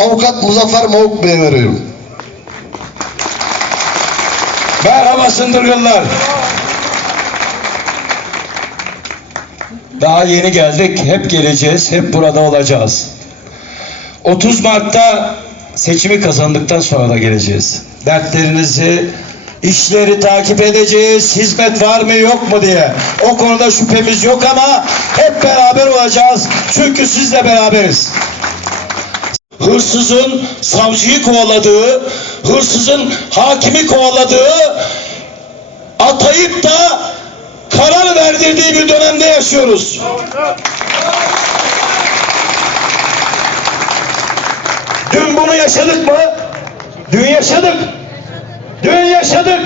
Avukat Muzaffer Mavuk Bey'e veriyorum. Merhaba Sındırgınlar. Daha yeni geldik. Hep geleceğiz. Hep burada olacağız. 30 Mart'ta seçimi kazandıktan sonra da geleceğiz. Dertlerinizi, işleri takip edeceğiz. Hizmet var mı yok mu diye. O konuda şüphemiz yok ama hep beraber olacağız. Çünkü sizle beraberiz hırsızın savcıyı kovaladığı, hırsızın hakimi kovaladığı, atayıp da karar verdirdiği bir dönemde yaşıyoruz. Dün bunu yaşadık mı? Dün yaşadık. Dün yaşadık.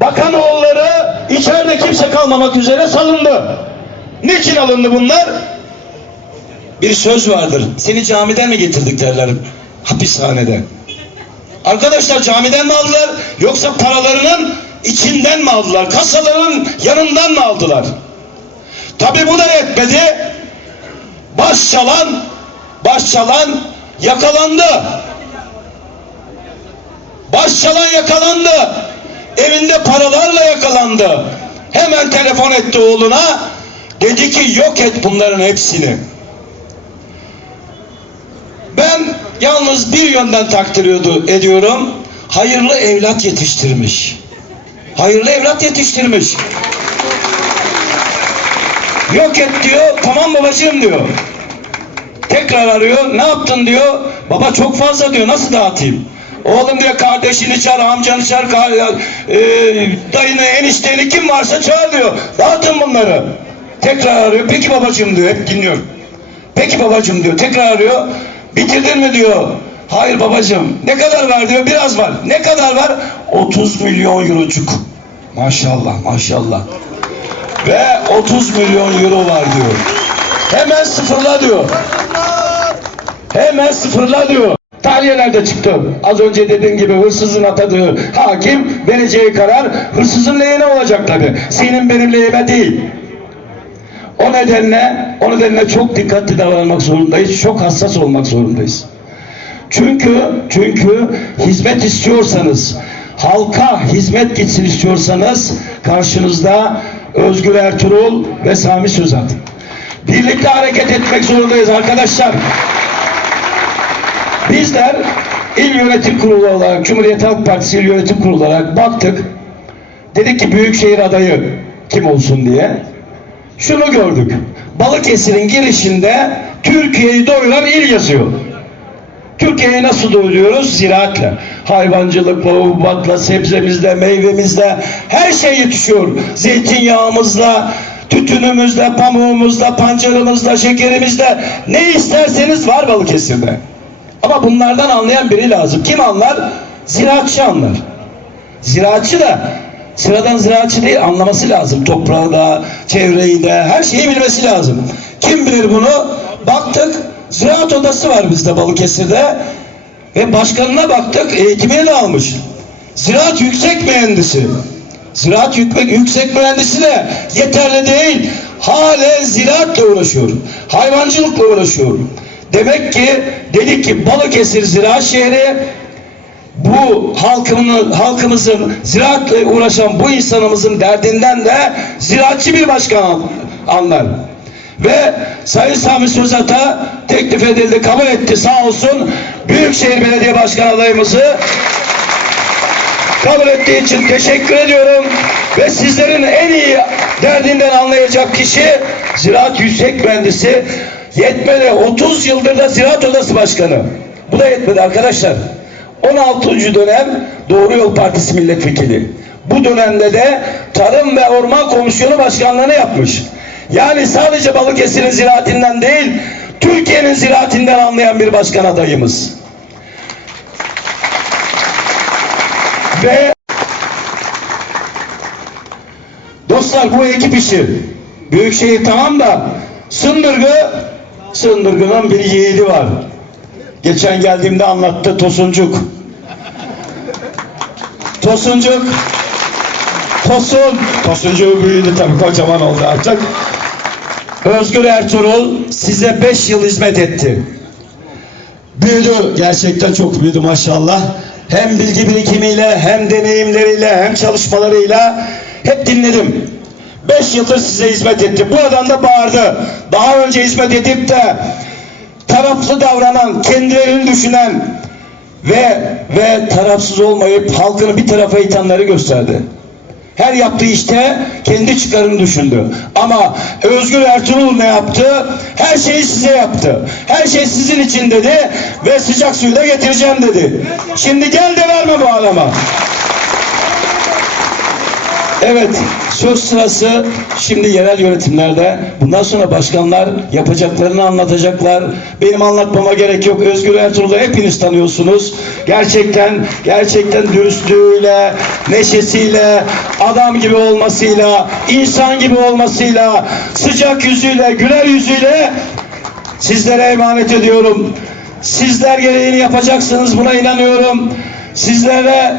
Bakan oğulları içeride kimse kalmamak üzere salındı. Niçin alındı bunlar? Bir söz vardır. Seni camiden mi getirdik derler hapishanede. Arkadaşlar camiden mi aldılar yoksa paralarının içinden mi aldılar? Kasaların yanından mı aldılar? Tabi bu da yetmedi. Baş çalan, baş çalan yakalandı. Baş çalan yakalandı. Evinde paralarla yakalandı. Hemen telefon etti oğluna. Dedi ki yok et bunların hepsini. Yalnız bir yönden takdir ediyorum. Hayırlı evlat yetiştirmiş. Hayırlı evlat yetiştirmiş. Yok et diyor. Tamam babacığım diyor. Tekrar arıyor. Ne yaptın diyor. Baba çok fazla diyor. Nasıl dağıtayım? Oğlum diyor kardeşini çağır, amcanı çağır, kar- e, dayını, enişteni kim varsa çağır diyor. Dağıtın bunları. Tekrar arıyor. Peki babacığım diyor. Hep dinliyorum. Peki babacığım diyor. Tekrar arıyor. Bitirdin mi diyor. Hayır babacığım. Ne kadar var diyor. Biraz var. Ne kadar var? 30 milyon eurocuk. Maşallah maşallah. Ve 30 milyon euro var diyor. Hemen sıfırla diyor. Hemen sıfırla diyor. Tahliyelerde çıktı. Az önce dediğim gibi hırsızın atadığı hakim vereceği karar hırsızın lehine olacak tabi. Senin benim lehime değil. O nedenle, o nedenle çok dikkatli davranmak zorundayız. Çok hassas olmak zorundayız. Çünkü, çünkü hizmet istiyorsanız, halka hizmet gitsin istiyorsanız karşınızda Özgür Ertuğrul ve Sami Sözat. Birlikte hareket etmek zorundayız arkadaşlar. Bizler İl Yönetim Kurulu olarak, Cumhuriyet Halk Partisi İl Yönetim Kurulu olarak baktık. Dedik ki Büyükşehir adayı kim olsun diye şunu gördük. Balıkesir'in girişinde Türkiye'yi doyuran il yazıyor. Türkiye'yi nasıl doyuruyoruz? Ziraatle. Hayvancılıkla, hububatla, sebzemizle, meyvemizle her şey yetişiyor. Zeytinyağımızla, tütünümüzle, pamuğumuzla, pancarımızla, şekerimizle ne isterseniz var Balıkesir'de. Ama bunlardan anlayan biri lazım. Kim anlar? Ziraatçı anlar. Ziraatçı da sıradan ziraatçı değil anlaması lazım. Toprağı da, çevreyi de, her şeyi bilmesi lazım. Kim bilir bunu? Baktık, ziraat odası var bizde Balıkesir'de. Ve başkanına baktık, eğitimini de almış. Ziraat yüksek mühendisi. Ziraat yüksek, yüksek mühendisi de yeterli değil. Halen ziraatla uğraşıyor. Hayvancılıkla uğraşıyor. Demek ki dedik ki Balıkesir ziraat şehri bu halkımın, halkımızın ziraatla uğraşan bu insanımızın derdinden de ziraatçı bir başkan anlar. Ve Sayın Sami Sözat'a teklif edildi, kabul etti sağ olsun. Büyükşehir Belediye Başkan adayımızı kabul ettiği için teşekkür ediyorum. Ve sizlerin en iyi derdinden anlayacak kişi ziraat yüksek mühendisi. Yetmedi 30 yıldır da ziraat odası başkanı. Bu da yetmedi arkadaşlar. 16. dönem Doğru Yol Partisi milletvekili. Bu dönemde de Tarım ve Orman Komisyonu Başkanlığını yapmış. Yani sadece Balıkesir'in ziraatinden değil, Türkiye'nin ziraatinden anlayan bir başkan adayımız. Ve dostlar bu ekip işi. Büyükşehir tamam da Sındırgı, Sındırgı'nın bir yiğidi var. Geçen geldiğimde anlattı Tosuncuk. Tosuncuk. Tosun. Tosuncuk büyüdü tabii kocaman oldu artık. Özgür Ertuğrul size beş yıl hizmet etti. büyüdü. Gerçekten çok büyüdü maşallah. Hem bilgi birikimiyle hem deneyimleriyle hem çalışmalarıyla hep dinledim. Beş yıldır size hizmet etti. Bu adam da bağırdı. Daha önce hizmet edip de taraflı davranan, kendilerini düşünen ve ve tarafsız olmayıp halkını bir tarafa itanları gösterdi. Her yaptığı işte kendi çıkarını düşündü. Ama Özgür Ertuğrul ne yaptı? Her şeyi size yaptı. Her şey sizin için dedi ve sıcak suyu da getireceğim dedi. Şimdi gel de verme bu adama. Evet, söz sırası şimdi yerel yönetimlerde. Bundan sonra başkanlar yapacaklarını anlatacaklar. Benim anlatmama gerek yok. Özgür Ertuğrul'u hepiniz tanıyorsunuz. Gerçekten, gerçekten dürüstlüğüyle, neşesiyle, adam gibi olmasıyla, insan gibi olmasıyla, sıcak yüzüyle, güler yüzüyle sizlere emanet ediyorum. Sizler gereğini yapacaksınız buna inanıyorum. Sizlere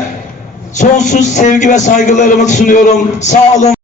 sonsuz sevgi ve saygılarımı sunuyorum. Sağ olun.